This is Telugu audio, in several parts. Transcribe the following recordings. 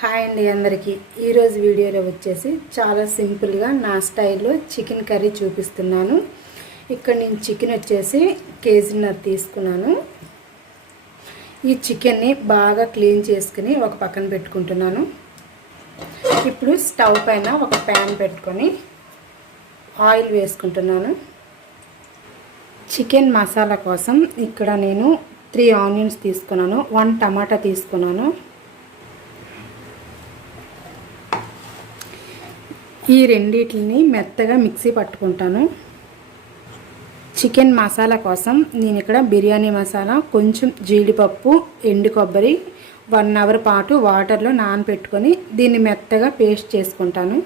హాయ్ అండి అందరికీ. ఈరోజు వీడియోలో వచ్చేసి చాలా సింపుల్గా నా స్టైల్లో చికెన్ కర్రీ చూపిస్తున్నాను. ఇక్కడ నేను చికెన్ వచ్చేసి కేజీన్నర తీసుకున్నాను. ఈ చికెన్ని బాగా క్లీన్ చేసుకుని ఒక పక్కన పెట్టుకుంటున్నాను. ఇప్పుడు స్టవ్ పైన ఒక ప్యాన్ పెట్టుకొని ఆయిల్ వేసుకుంటున్నాను. చికెన్ మసాలా కోసం ఇక్కడ నేను త్రీ ఆనియన్స్ తీసుకున్నాను. వన్ టమాటా తీసుకున్నాను. ఈ రెండిటిని మెత్తగా మిక్సీ పట్టుకుంటాను. చికెన్ మసాలా కోసం నేను ఇక్కడ బిర్యానీ మసాలా కొంచెం జీడిపప్పు ఎండు కొబ్బరి వన్ అవర్ పాటు వాటర్లో నానబెట్టుకొని దీన్ని మెత్తగా పేస్ట్ చేసుకుంటాను.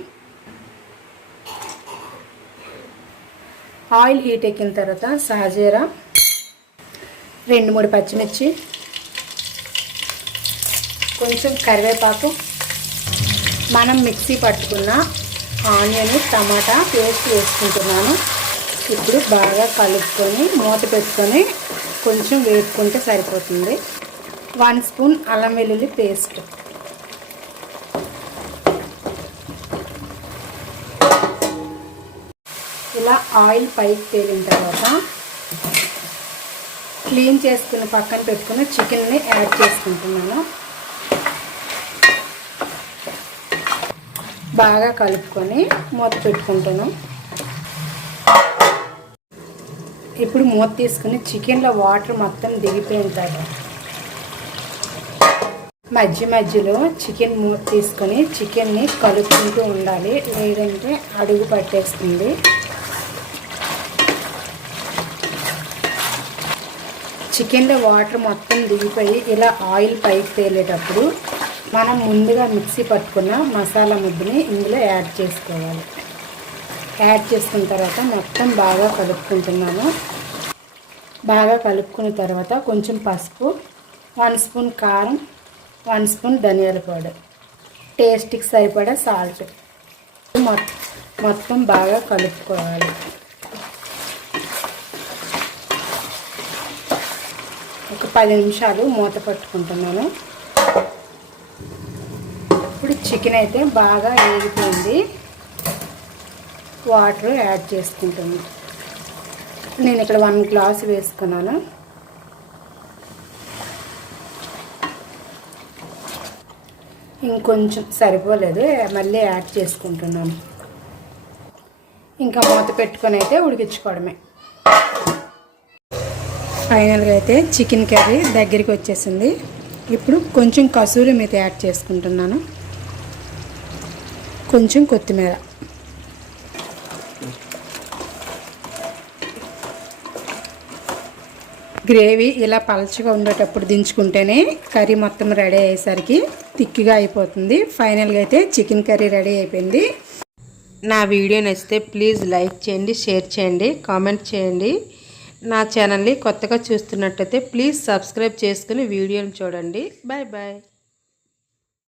ఆయిల్ హీట్ ఎక్కిన తర్వాత సహజీరా రెండు మూడు పచ్చిమిర్చి కొంచెం కరివేపాకు. మనం మిక్సీ పట్టుకున్న ఆనియన్ టమాటా పేస్ట్ వేసుకుంటున్నాను. ఇప్పుడు బాగా కలుపుకొని మూత పెట్టుకొని కొంచెం వేపుకుంటే సరిపోతుంది. వన్ స్పూన్ అల్లం వెల్లుల్లి పేస్ట్. ఇలా ఆయిల్ పైకి తేలిన తర్వాత క్లీన్ చేసుకుని పక్కన పెట్టుకుని చికెన్ని యాడ్ చేసుకుంటున్నాను. బాగా కలుపుకొని మూత పెట్టుకుంటాను ఇప్పుడు మూత తీసుకుని చికెన్లో వాటర్ మొత్తం దిగిపోయిన తర్వాత మధ్య మధ్యలో చికెన్ మూత తీసుకొని చికెన్ని కలుపుకుంటూ ఉండాలి. లేదంటే అడుగు పట్టేస్తుంది. చికెన్లో వాటర్ మొత్తం దిగిపోయి ఇలా ఆయిల్ పైకి తేలేటప్పుడు మనం ముందుగా మిక్సీ పట్టుకున్న మసాలా ముద్దని ఇందులో యాడ్ చేసుకోవాలి. యాడ్ చేసుకున్న తర్వాత మొత్తం బాగా కలుపుకుంటున్నాను బాగా కలుపుకున్న తర్వాత కొంచెం పసుపు వన్ స్పూన్ కారం వన్ స్పూన్ ధనియాల పౌడర్. టేస్ట్కి సరిపడా సాల్ట్. మొత్తం బాగా కలుపుకోవాలి. ఒక పది నిమిషాలు మూత పట్టుకుంటున్నాను. ఇప్పుడు చికెన్ అయితే బాగా వేగిపోయింది. వాటర్ యాడ్ చేసుకుంటాను. నేను ఇక్కడ వన్ గ్లాస్ వేసుకున్నాను. ఇంకొంచెం సరిపోలేదు మళ్ళీ యాడ్ చేసుకుంటున్నాను. ఇంకా మూత పెట్టుకొని అయితే ఉడికించుకోవడమే. ఫైనల్గా అయితే చికెన్ కర్రీ దగ్గరికి వచ్చేసింది. ఇప్పుడు కొంచెం కసూరి మీద యాడ్ చేసుకుంటున్నాను. కొంచెం కొత్తిమీర. గ్రేవీ ఇలా పలచగా ఉండేటప్పుడు దించుకుంటేనే కర్రీ మొత్తం రెడీ అయ్యేసరికి తిక్కిగా అయిపోతుంది. ఫైనల్గా అయితే చికెన్ కర్రీ రెడీ అయిపోయింది. నా వీడియో నచ్చితే ప్లీజ్ లైక్ చేయండి షేర్ చేయండి కామెంట్ చేయండి. నా ఛానల్ని కొత్తగా చూస్తున్నట్టయితే ప్లీజ్ సబ్స్క్రైబ్ చేసుకుని వీడియోని చూడండి. Bye bye